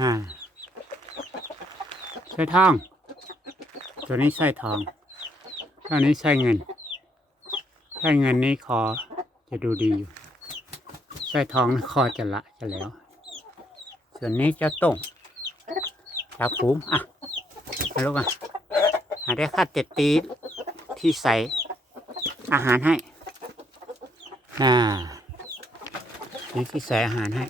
อ่าใส่ทอง ตัวนี้ใส่ทองตัวนี้ใส่เงินใส่เงินนี้คอจะดูดีอยู่ใส่ทองคอจะละจะแล้ว ส่วนนี้จะต้งจับผูมอะมาลูกอะหาได้ค่าเจ็ดตีที่ใส่อาหารให้อ่านี่ที่ใส่อาหารให้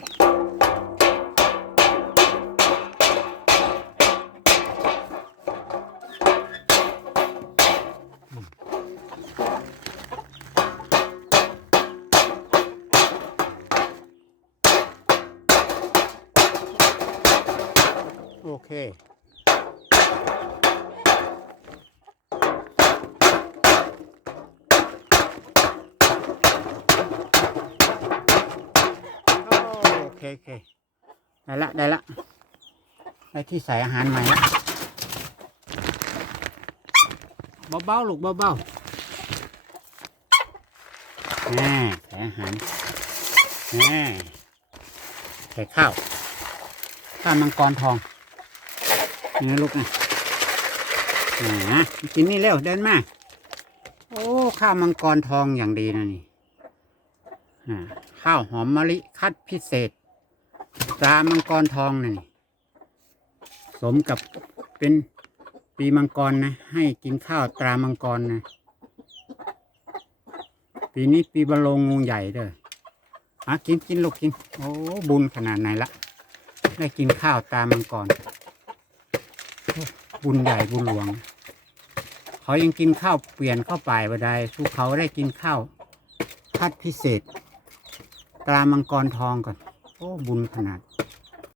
โอเค โอเคโอเคได้ละได้ละได้ที่ใส่อาหารใหม่ละเบาๆลูกเบาๆแน่ใส่อาหารแน่ใส่ข้าวข้าวมังกรทอง นี่ลูกนะนะกินนี่เร็วเดินมา โอ้ข้าวมังกรทองอย่างดีนะนี่อ่าข้าวหอมมะลิคัดพิเศษตรามังกรทองนะนี่ สมกับเป็นปีมังกรนะ ให้กินข้าวตรามังกรนะ ปีนี้ปีบะโลงงูใหญ่เด้ออะกินกินลูกกิน โอ้บุญขนาดไหนละ ได้กินข้าวตามังกร บุญใหญ่บุญหลวง เขายังกินข้าวเปลี่ยนเข้าป่ายบ่ได้สู้เขาได้กินข้าวคัดพิเศษตรามังกรทองก่อน โอ้บุญขนาด